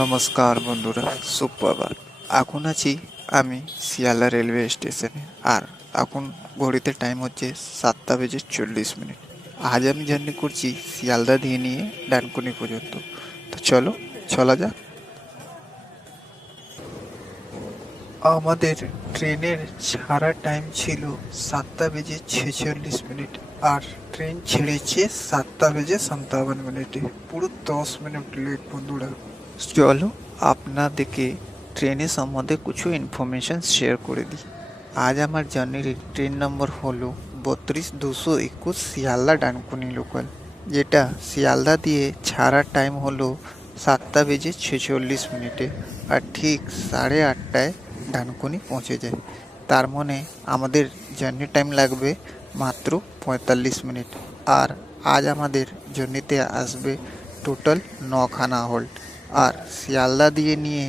নমস্কার বন্ধুরা, সুপ্রভাত। এখন আছি আমি শিয়ালদা রেলওয়ে স্টেশনে, আর এখন ঘড়িতে টাইম হচ্ছে 7:40। আজ আমি জার্নি করছি শিয়ালদা দিয়ে নিয়ে ডানকুনি পর্যন্ত। তো চলো, চলা যাক। আমাদের ট্রেনের ছাড়া টাইম ছিল 7:46, আর ট্রেন ছেড়েছে 7:57। পুরো 10 মিনিট লেট বন্ধুরা। চলো আপনাদেরকে ট্রেনের সম্বন্ধে কিছু ইনফরমেশন শেয়ার করে দিই। আজ আমার জার্নির ট্রেন নম্বর হলো 32-221 শিয়ালদা ডানকুনি লোকাল, যেটা শিয়ালদা দিয়ে ছাড়ার টাইম হলো 7:46, আর ঠিক 8:30টায় ডানকুনি পৌঁছে যায়। তার মানে আমাদের জার্নি টাইম লাগবে মাত্র 45 মিনিট। আর আজ আমাদের জার্নিতে আসবে টোটাল 9খানা হল্ট। আর শিয়ালদা দিয়ে নিয়ে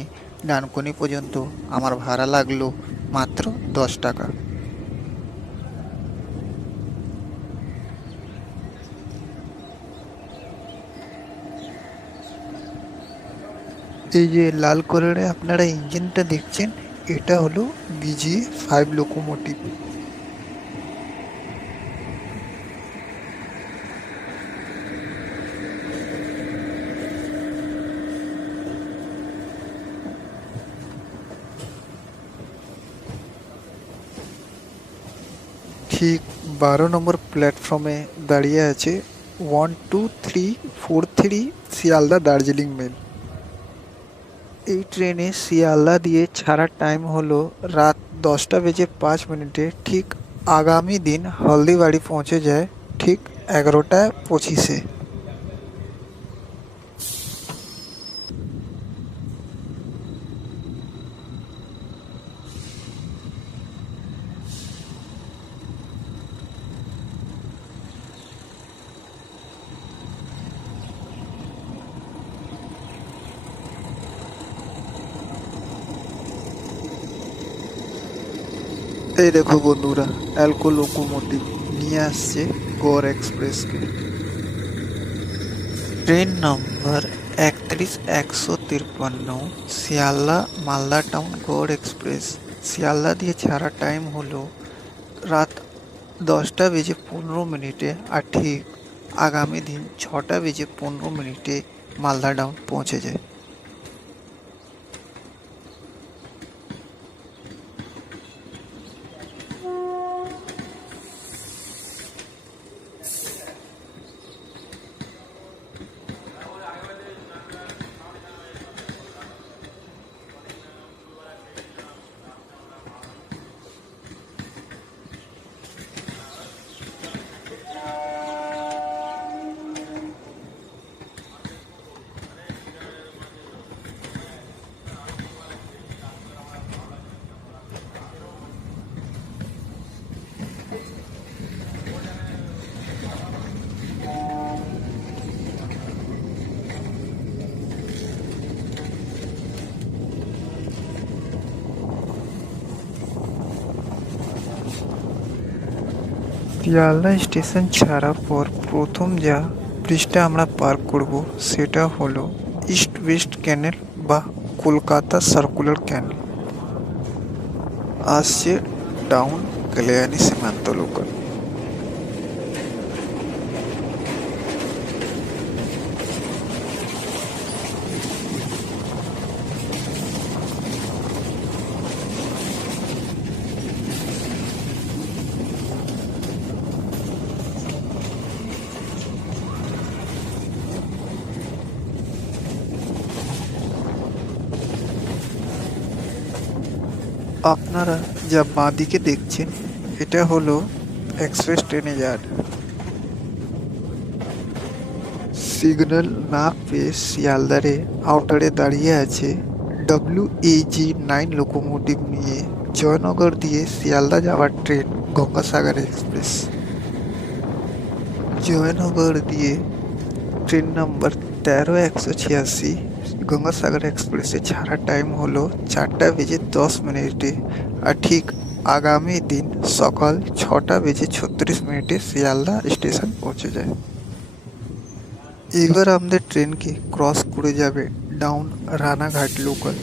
ডানকুনি পর্যন্ত আমার ভাড়া লাগলো মাত্র 10 টাকা। এই যে লাল কালারে আপনারা ইঞ্জিনটা দেখছেন, এটা হলো BGA-5 লোকোমোটিভ। ঠিক 12 নম্বর প্ল্যাটফর্মে দাঁড়িয়ে আছে 12343 শিয়ালদা দার্জিলিং মেল। এই ট্রেনে শিয়ালদা দিয়ে ছাড়ার টাইম হলো রাত 10:05। ঠিক আগামী দিন হলদিবাড়ি পৌঁছে যায় ঠিক 11টা 25-এ। এই দেখো বন্ধুরা, অ্যালকো লোকোমোটিভ নিয়ে আসছে গৌড় এক্সপ্রেসকে। Train number 31-153 Sealdah Malda town Gour express. Sealdah দিয়ে ছাড়ার টাইম হলো রাত 10:15, আর ঠিক আগামী দিন 6:15 মালদা টাউন পৌঁছে যায়। শিয়ালদা স্টেশন ছাড়ার পর প্রথম যা ব্রিজটা আমরা পার করব সেটা হলো ইস্ট ওয়েস্ট ক্যানেল বা কলকাতা সার্কুলার ক্যানেল। আসছে ডাউন কালিয়ানি সীমান্ত লোকাল। আপনারা যা বাঁদিকে দেখছেন, এটা হলো এক্সপ্রেস ট্রেনে যাওয়ার সিগন্যাল না পেয়ে শিয়ালদারে আউটারে দাঁড়িয়ে আছে WAG-9 লোকোমোটিভ নিয়ে জয়নগর দিয়ে শিয়ালদা যাওয়ার ট্রেন গঙ্গাসাগর এক্সপ্রেস। জয়নগর দিয়ে ট্রেন নাম্বার 13-186 গঙ্গাসাগর এক্সপ্রেসে ছাড়ার টাইম হলো 4:10, আর ঠিক আগামী দিন সকাল 6:36 শিয়ালদা স্টেশন পৌঁছে যায়। এবার আমাদের ট্রেনকে ক্রস করে যাবে डाउन रानाघाट लोकल।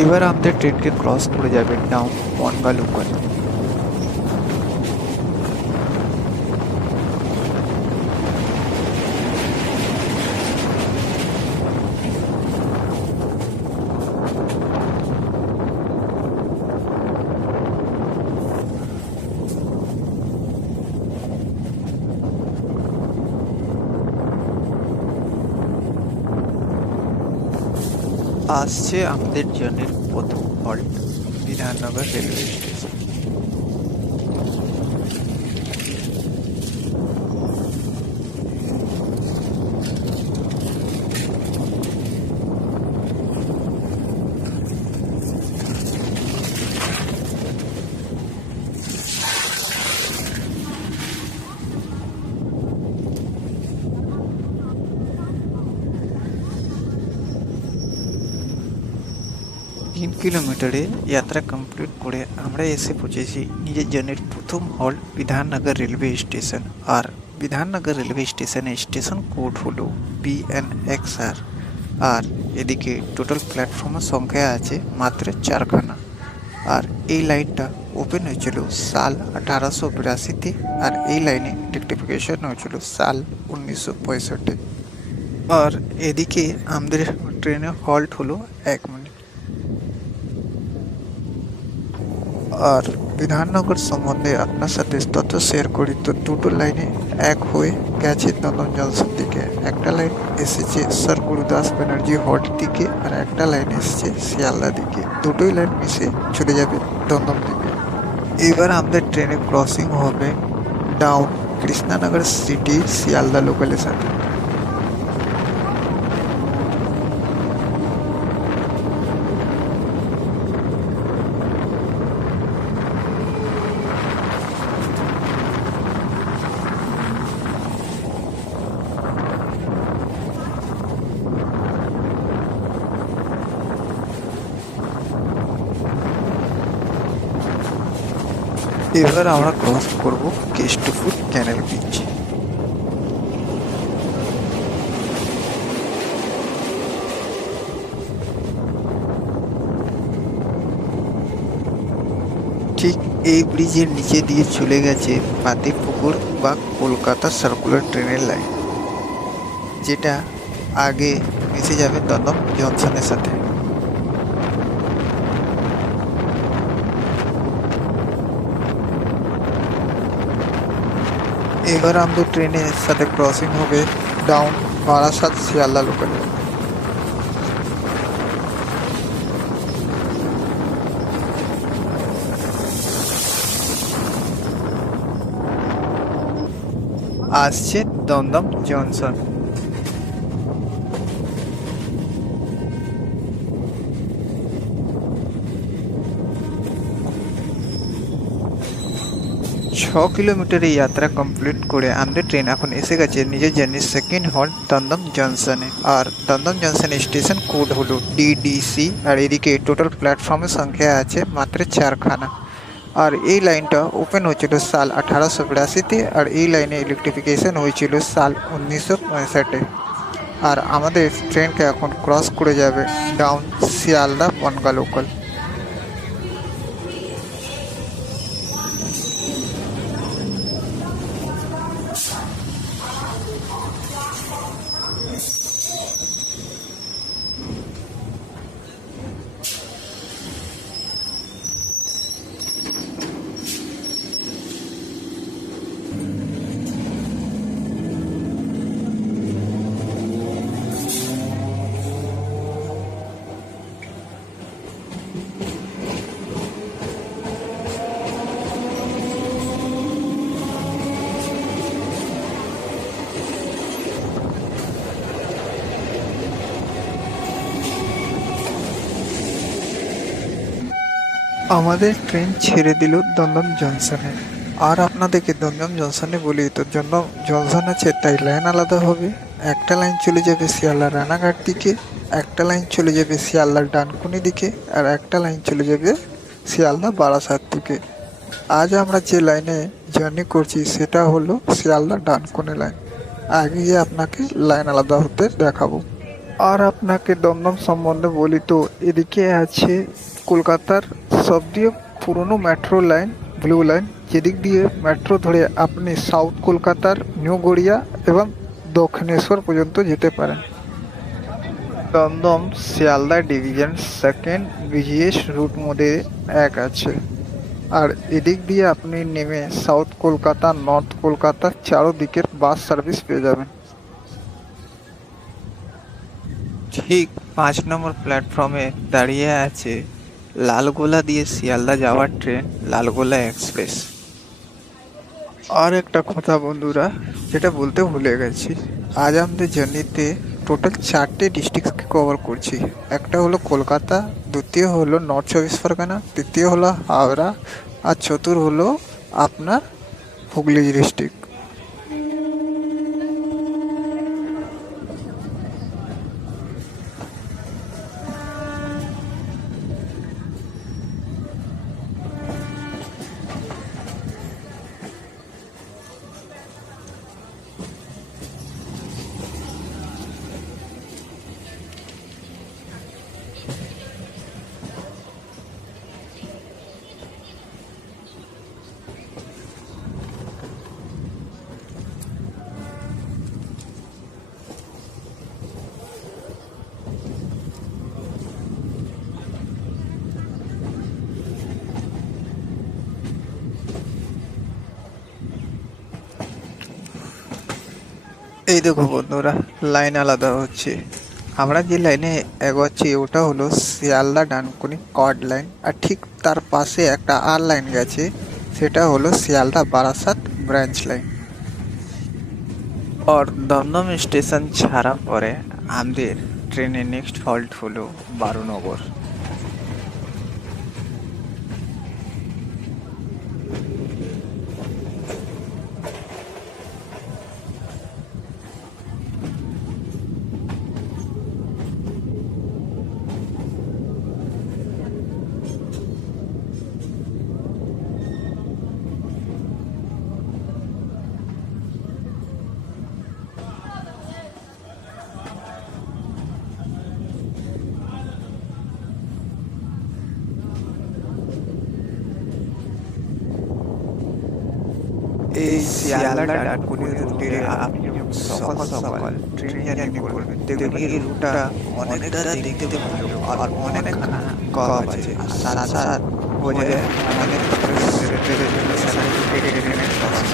এবার আমাদের ট্রেনকে ক্রস করে যাবে ডাউন বনগা লোকাল। আসছে আমাদের জার্নির প্রথম হল্ট বিধাননগর রেলওয়ে স্টেশন। তিন কিলোমিটারে যাত্রা কমপ্লিট করে আমরা এসে পৌঁছেছি নিজের জার্নির প্রথম হল্ট বিধাননগর রেলওয়ে স্টেশন। আর বিধাননগর রেলওয়ে স্টেশনের স্টেশন কোড হলো BNXR। আর এদিকে টোটাল প্ল্যাটফর্মের সংখ্যা আছে মাত্র 4খানা। আর এই লাইনটা ওপেন হয়েছিল সাল 1882-তে। আর এই লাইনে ইলেকট্রিফিকেশন হয়েছিল সাল 1965। আর এদিকে আমাদের ট্রেনের হল্ট হলো 1 মিনিট। আর বিধাননগর সম্বন্ধে আপনার সাথে তথ্য শেয়ার করি তো দুটো লাইনে এক হয়ে গেছে দমদম জংশন দিকে। একটা লাইন এসেছে স্যার গুরুদাস ব্যানার্জি হল্ট দিকে, আর একটা লাইন এসেছে শিয়ালদা দিকে। দুটোই লাইন মিশে চলে যাবে দমদম দিকে। এবার আমাদের ট্রেনে ক্রসিং হবে ডাউন কৃষ্ণনগর সিটি শিয়ালদা লোকালের সাথে। এবার আমরা ক্রস করব কেষ্টপুর ক্যানেল ব্রিজ। ঠিক এই ব্রিজের নিচে দিয়ে চলে গেছে পাতিপুকুর বা কলকাতা সার্কুলার ট্রেনের লাইন, যেটা আগে মিশে যাবে দমদম জংশনের সাথে। এবার আমাদের ট্রেনের সাথে ক্রসিং হবে ডাউন বারাসাত শিয়ালদা লোকালে। আসছে দমদম জংশন। 6 কিলোমিটারের যাত্রা কমপ্লিট করে আমাদের ট্রেন এখন এসে গেছে নিজের জার্নির সেকেন্ড হল্ট দমদম জংশনে। আর দমদম জংশনের স্টেশন কোড হলো DDC। আর এদিকে টোটাল প্ল্যাটফর্মের সংখ্যা আছে মাত্র 4খানা। আর এই লাইনটা ওপেন হয়েছিল সাল 1882-তে। আর এই লাইনে ইলেকট্রিফিকেশন হয়েছিল সাল 1965-এ। আর আমাদের ট্রেনকে এখন ক্রস করে যাবে ডাউন শিয়ালদা বনগা লোকাল। আমাদের ট্রেন ছেড়ে দিল দমদম জংশনে। আর আপনাদেরকে দমদম জংশনে বলি তো দমদম জংশন আছে তাই লাইন আলাদা হবে। একটা লাইন চলে যাবে শিয়ালদা রানাঘাট দিকে, একটা লাইন চলে যাবে শিয়ালদা ডানকুনি দিকে, আর একটা লাইন চলে যাবে শিয়ালদা বারাসাত দিকে। আজ আমরা যে লাইনে জার্নি করছি সেটা হলো শিয়ালদা ডানকুনি লাইন। আগে গিয়ে আপনাকে লাইন আলাদা হতে দেখাবো। আর আপনাকে দমদম সম্বন্ধে বলি তো এদিকে আছে কলকাতার সবথেকে পুরনো মেট্রো লাইন ব্লু লাইন, যেদিক দিয়ে মেট্রো ধরে আপনি সাউথ কলকাতার নিউ গড়িয়া এবং দক্ষিণেশ্বর পর্যন্ত যেতে পারেন। Dum Dum Sealdah division second BGS route মধ্যে এক আছে। আর এদিক দিয়ে আপনি নেমে সাউথ কলকাতা নর্থ কলকাতা চারোদিকের বাস সার্ভিস পেয়ে যাবেন। ঠিক 5 নম্বর প্ল্যাটফর্মে দাঁড়িয়ে আছে লালগোলা দিয়ে শিয়ালদা যাওয়ার ট্রেন লালগোলা এক্সপ্রেস। আর একটা কথা বন্ধুরা, যেটা বলতে ভুলে গেছি, আজ আমাদের জার্নিতে টোটাল 4টে ডিস্ট্রিক্টকে কভার করছি। একটা হলো কলকাতা, দ্বিতীয় হলো নর্থ চব্বিশ পরগনা, তৃতীয় হলো হাওড়া, আর চতুর্থ হলো আপনার হুগলি ডিস্ট্রিক্ট। এই দেখো বন্ধুরা, লাইন আলাদা হচ্ছে। আমরা যে লাইনে এগোচ্ছি ওটা হলো শিয়ালদা ডানকুনি কর্ড লাইন, আর ঠিক তার পাশে একটা আর লাইন গেছে, সেটা হলো শিয়ালদা বারাসাত ব্রাঞ্চ লাইন। और দমদম স্টেশন ছাড়া পরে আমাদের ট্রেনের নেক্সট হল্ট হলো বারুনগর। এই শিয়ালদা ডানকুনি রুটে আপনি সকাল সকাল ট্রেন জার্নি করবেন, দেখবেন এই রুটটা অনেকটা দেখতে ভালো আর অনেক কম আছে। আর সাথ সাথ বোঝা যায় অনেক ট্রেনের কষ্ট।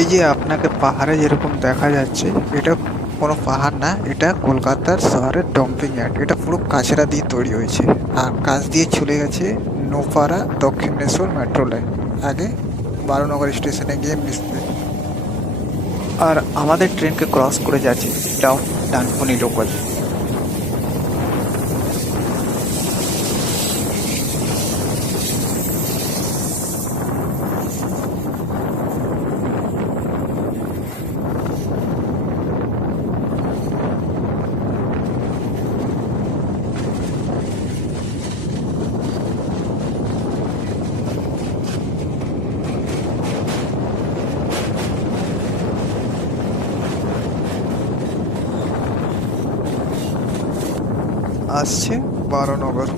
এই যে আপনাকে পাহাড়ে যেরকম দেখা যাচ্ছে, এটা কোনো পাহাড় না, এটা কলকাতার শহরের ডাম্পিং ইয়ার্ড। এটা পুরো কাঁচরা দিয়ে তৈরি হয়েছে, আর কাছ দিয়ে চলে গেছে নোপাড়া দক্ষিণেশ্বর মেট্রো লাইন, আগে বারুনগর স্টেশনে গিয়ে মিশবে। আর আমাদের ট্রেনকে ক্রস করে যাচ্ছে ডানকুনি লোকাল। আসছে 12 নগর।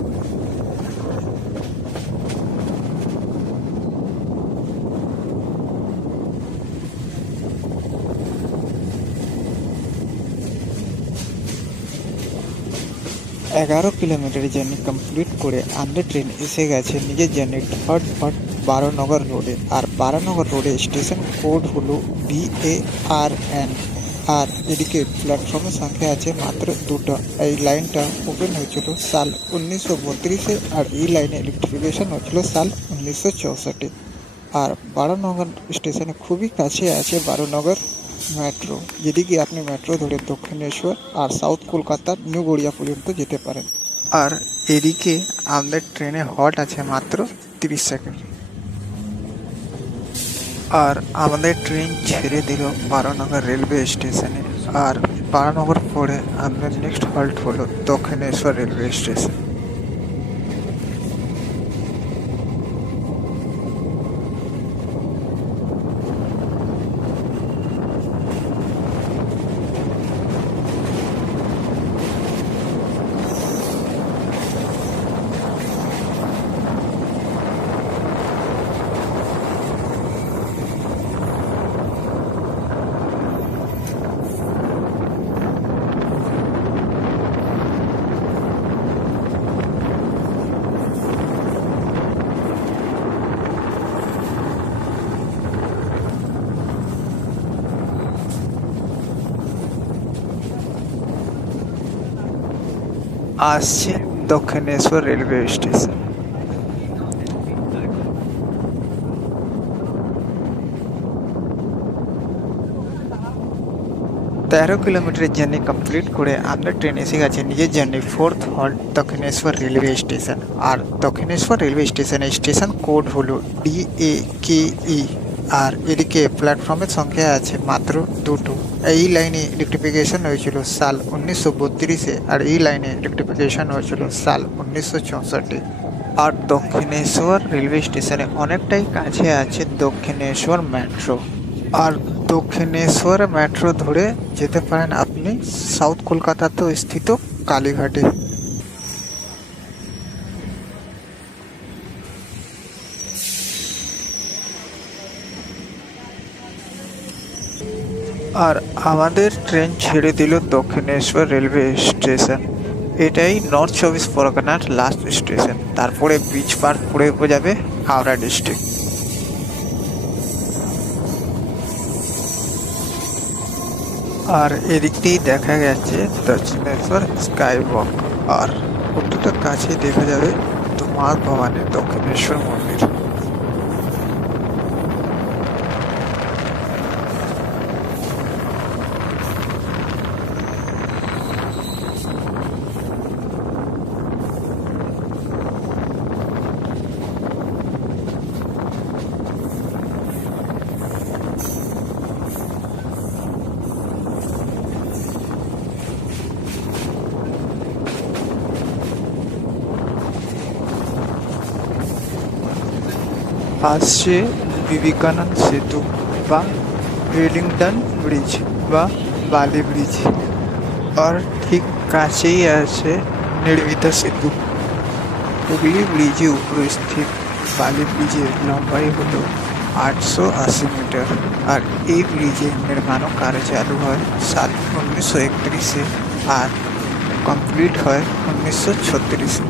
কিলোমিটার জার্নি কমপ্লিট করে আমাদের ট্রেন এসে গেছে নিজের জার্নি থার্ড পার্ট 12 নগর রোডে। আর 12 নগর রোডে স্টেশন কোড হলো BARN। আর এদিকে প্ল্যাটফর্মের সংখ্যা আছে মাত্র দুটো। এই লাইনটা ওপেন হয়েছিল সাল 1932-এ আর এই লাইনে ইলেকট্রিফিকেশন হয়েছিল সাল 1964। আর 12 নগর স্টেশনে খুবই কাছে আছে 12 নগর মেট্রো, যেদিকে আপনি মেট্রো ধরে দক্ষিণেশ্বর আর সাউথ কলকাতার নিউ গড়িয়া পর্যন্ত যেতে পারেন। আর এদিকে আমাদের ট্রেনে হল্ট আছে মাত্র 30 সেকেন্ড। আর আমাদের ট্রেন ছেড়ে দিল 12 নগর রেলওয়ে স্টেশনে। আর 12 নগর পরে আমাদের নেক্সট হল্ট হলো দক্ষিণেশ্বর রেলওয়ে স্টেশন। আসছে দক্ষিণেশ্বর রেলওয়ে স্টেশন। 13 কিলোমিটারের জার্নি কমপ্লিট করে আমরা ট্রেন এসে গেছে নিজের journey fourth halt Dakshineswar railway station. আর দক্ষিণেশ্বর রেলওয়ে স্টেশনের স্টেশন কোড হলো DAKE। আর এদিকে প্ল্যাটফর্মের সংখ্যা আছে মাত্র দুটো। এই লাইনে ইলেকট্রিফিকেশন হয়েছিল সাল 1932-এ আর এই লাইনে ইলেকট্রিফিকেশন হয়েছিল সাল 1964। আর দক্ষিণেশ্বর রেলওয়ে স্টেশনে অনেকটাই কাছে আছে দক্ষিণেশ্বর মেট্রো। আর দক্ষিণেশ্বর মেট্রো ধরে যেতে পারেন আপনি সাউথ কলকাতাতে স্থিত কালীঘাটে। আর আমাদের ট্রেন ছেড়ে দিল দক্ষিণেশ্বর রেলওয়ে স্টেশন। এটাই নর্থ চব্বিশ পরগনার লাস্ট স্টেশন। তারপরে ব্রিজ পার করে যাবে হাওড়া ডিস্ট্রিক্ট। আর এদিক দিয়েই দেখা গেছে দক্ষিণেশ্বর স্কাই ওয়াক। আর কতটা কাছে দেখা যাবে তো মা ভবানী দক্ষিণেশ্বর মন্দির। আসছে বিবেকানন্দ সেতু বা ওয়েলিংটন ব্রিজ বা বালি ব্রিজ। আর ঠিক কাছেই আছে নির্মিতা সেতু। হুগলি ব্রিজে উপস্থিত বালি ব্রিজের লম্বাই হলো 880 মিটার। আর এই ব্রিজের নির্মাণও কার্য চালু হয় সাল 1931-এ আর কমপ্লিট হয় 1936-এ।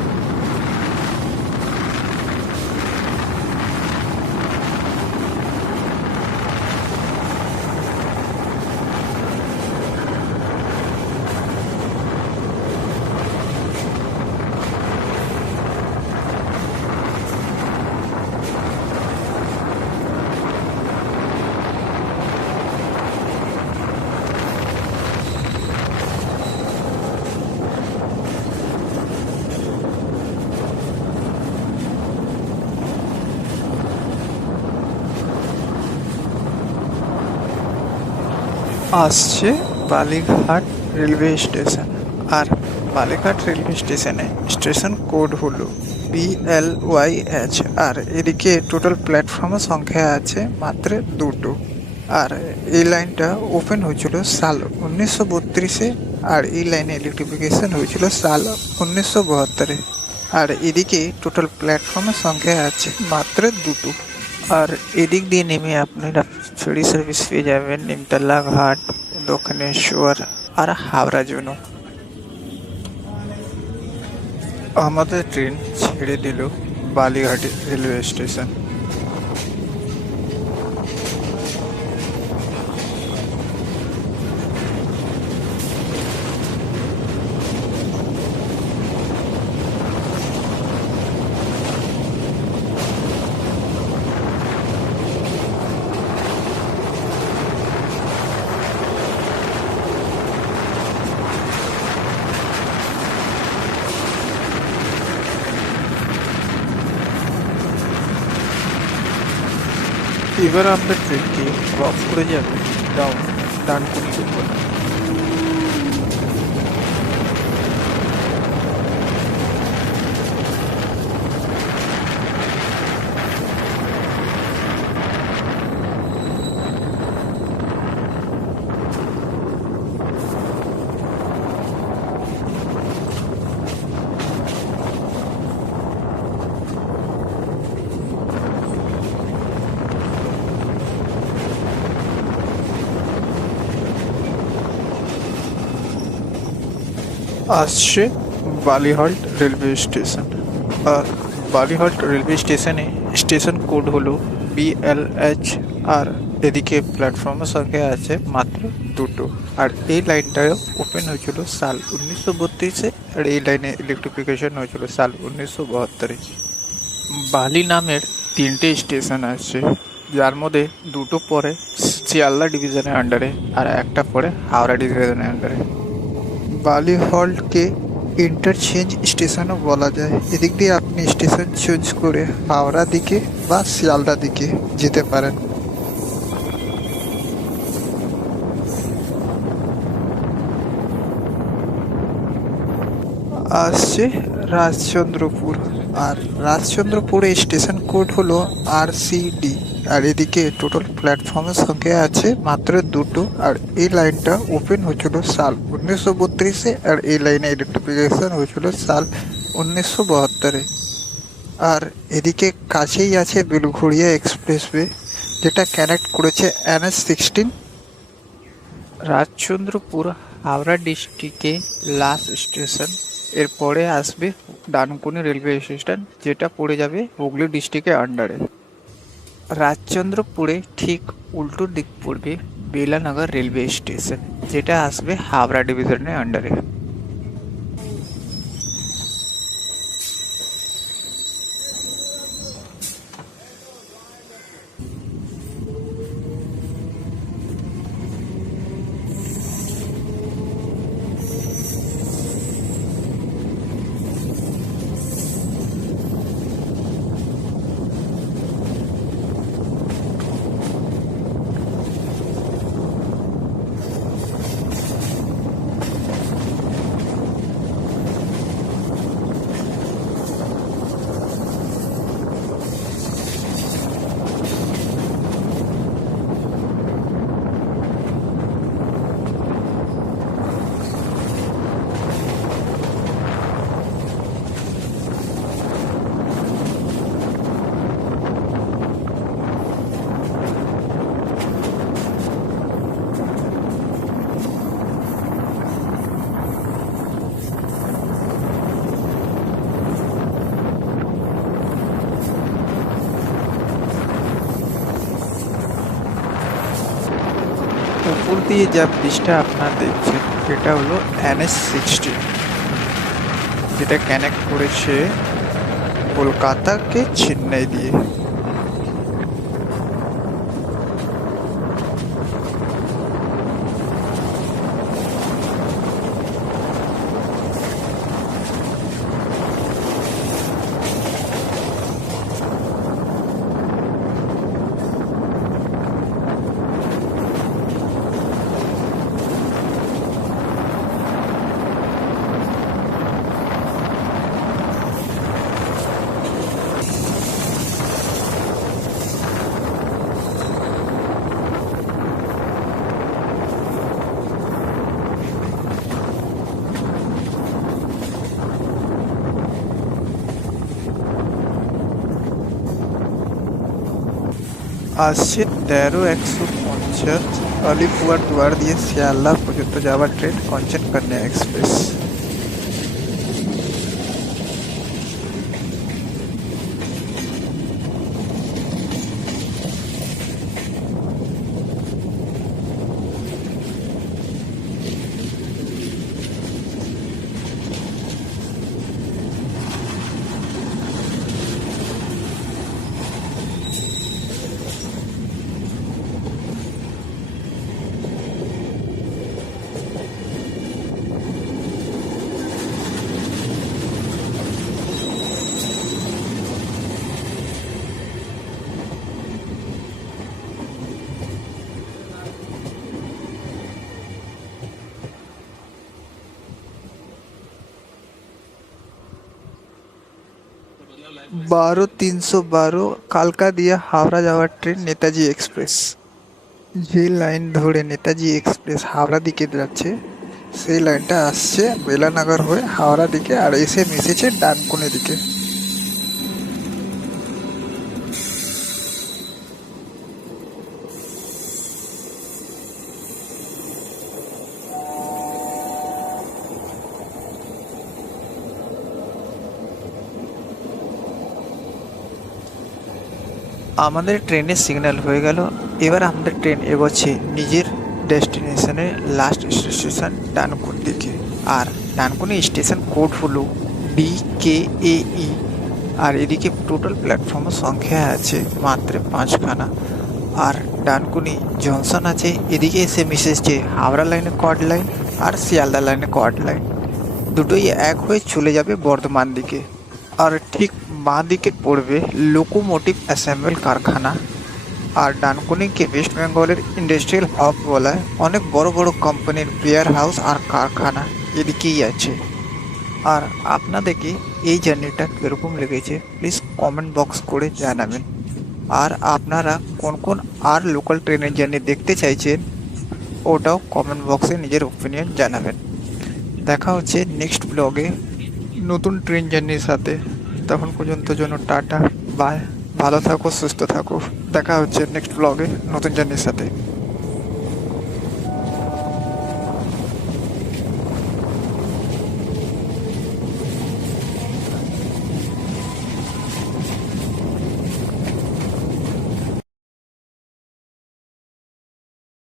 আসছে বালিঘাট রেলওয়ে স্টেশন। আর বালিঘাট রেলওয়ে স্টেশনে স্টেশন কোড হলো BLYH। আর এদিকে টোটাল প্ল্যাটফর্মের সংখ্যা আছে মাত্র দুটো। আর এই লাইনটা ওপেন হয়েছিল সাল 1932-এ আর এই লাইনে ইলেকট্রিফিকেশন হয়েছিল সাল 1972-এ। আর এদিকে টোটাল প্ল্যাটফর্মের সংখ্যা আছে মাত্র দুটো। আর এদিক দিয়ে নেমে আপনারা ফেরি সার্ভিস পেয়ে যাবেন নিমতলা ঘাট, দক্ষিণেশ্বর আর হাওড়া জন্য। আমাদের ট্রেন ছেড়ে দিল বালিঘাটে রেলওয়ে স্টেশন। এবার আমরা ট্রেনকে ক্রস করে যাবে ডানকুনির উপর। আসছে বালিহল্ট রেলওয়ে স্টেশন। আর বালিহল্ট রেলওয়ে স্টেশনে স্টেশন কোড হলো BLH। আর এদিকে প্ল্যাটফর্মের সংখ্যা আছে মাত্র দুটো। আর এই লাইনটাও ওপেন হয়েছিল সাল 1932-এ। আর এই লাইনে ইলেকট্রিফিকেশন হয়েছিল সাল 1972-এ। বালি নামের তিনটে স্টেশন আছে, যার মধ্যে দুটো পরে শিয়ালদা ডিভিশনের আন্ডারে আর একটা পরে হাওড়া ডিভিশনের আন্ডারে। বালি হল্টকে ইন্টারচেঞ্জ স্টেশনও বলা যায়। এদিক দিয়ে আপনি স্টেশন চেঞ্জ করে হাওড়া দিকে বা শিয়ালদা দিকে যেতে পারেন। আসছে রাজচন্দ্রপুর। আর রাজচন্দ্রপুরে স্টেশন কোড হলো RCD। আর এদিকে টোটাল প্ল্যাটফর্মের সংখ্যা আছে মাত্র দুটো। আর এই লাইনটা ওপেন হয়েছিল সাল 1932-এ। আর এই লাইনে ইলেকট্রিফিকেশন হয়েছিল সাল 1972-এ। আর এদিকে কাছেই আছে বেলঘড়িয়া এক্সপ্রেসওয়ে, যেটা কানেক্ট করেছে NH-16। রাজচন্দ্রপুর হাওড়া ডিস্ট্রিক্টে লাস্ট স্টেশন। এরপরে আসবে ডানকুনি রেলওয়ে স্টেশন, যেটা পড়ে যাবে হুগলি ডিস্ট্রিক্টের আন্ডারে। রাজচন্দ্রপুরে ঠিক উল্টো দিক পড়বে বেলানগর রেলওয়ে স্টেশন, যেটা আসবে হাওড়া ডিভিশনের আন্ডারে। উপর দিয়ে যা ব্রিজটা আপনারা দেখছেন, এটা হলো NH-16, যেটা কানেক্ট করেছে কলকাতাকে চেন্নাই দিয়ে। আসছে 13:150 আলিপুরদুয়ার দিয়ে শিয়ালদা পর্যন্ত যাওয়ার ট্রেন কাঞ্চন কন্যা এক্সপ্রেস। বারো 312 কালকা দিয়ে হাওড়া যাওয়ার ট্রেন নেতাজি এক্সপ্রেস। যে লাইন ধরে নেতাজি এক্সপ্রেস হাওড়া দিকে যাচ্ছে সেই লাইনটা আসছে বেলানগর হয়ে হাওড়া দিকে আর এসে মিশেছে ডানকুনি দিকে। আমাদের ট্রেনের সিগন্যাল হয়ে গেল। এবার আমাদের ট্রেন এগোচ্ছে নিজের ডেস্টিনেশনে লাস্ট স্টেশন ডানকুনি দিকে। আর ডানকুনি স্টেশন কোড হলো DKAE। আর এদিকে টোটাল প্ল্যাটফর্মের সংখ্যা আছে মাত্র 5খানা। আর ডানকুনি জংশন আছে, এদিকে এসে মিশেছে হাওড়া লাইনে কর্ড লাইন আর শিয়ালদা লাইনে কর্ড লাইন, দুটোই এক হয়ে চলে যাবে বর্ধমান দিকে। আর ঠিক বাঁ দিকে পড়বে লোকোমোটিভ অ্যাসেম্বল কারখানা। আর ডানকুনিকে ওয়েস্ট বেঙ্গলের ইন্ডাস্ট্রিয়াল হাব বলা হয়। অনেক বড় বড় কোম্পানির ওয়্যার হাউস আর কারখানা এদিকেই আছে। আর আপনাদেরকে এই জার্নিটা কীরকম লেগেছে প্লিজ কমেন্ট বক্স করে জানাবেন। আর আপনারা কোন কোন আর লোকাল ট্রেনের জার্নি দেখতে চাইছেন ওটাও কমেন্ট বক্সে নিজের ওপিনিয়ন জানাবেন। দেখা হচ্ছে নেক্সট ব্লগে নতুন ট্রেন জার্নির সাথে। তখন পর্যন্ত জন্য টাটা বাই, ভালো থাকো সুস্থ থাকো। দেখা হচ্ছে নেক্সট ব্লগে নতুন জার্নির সাথে।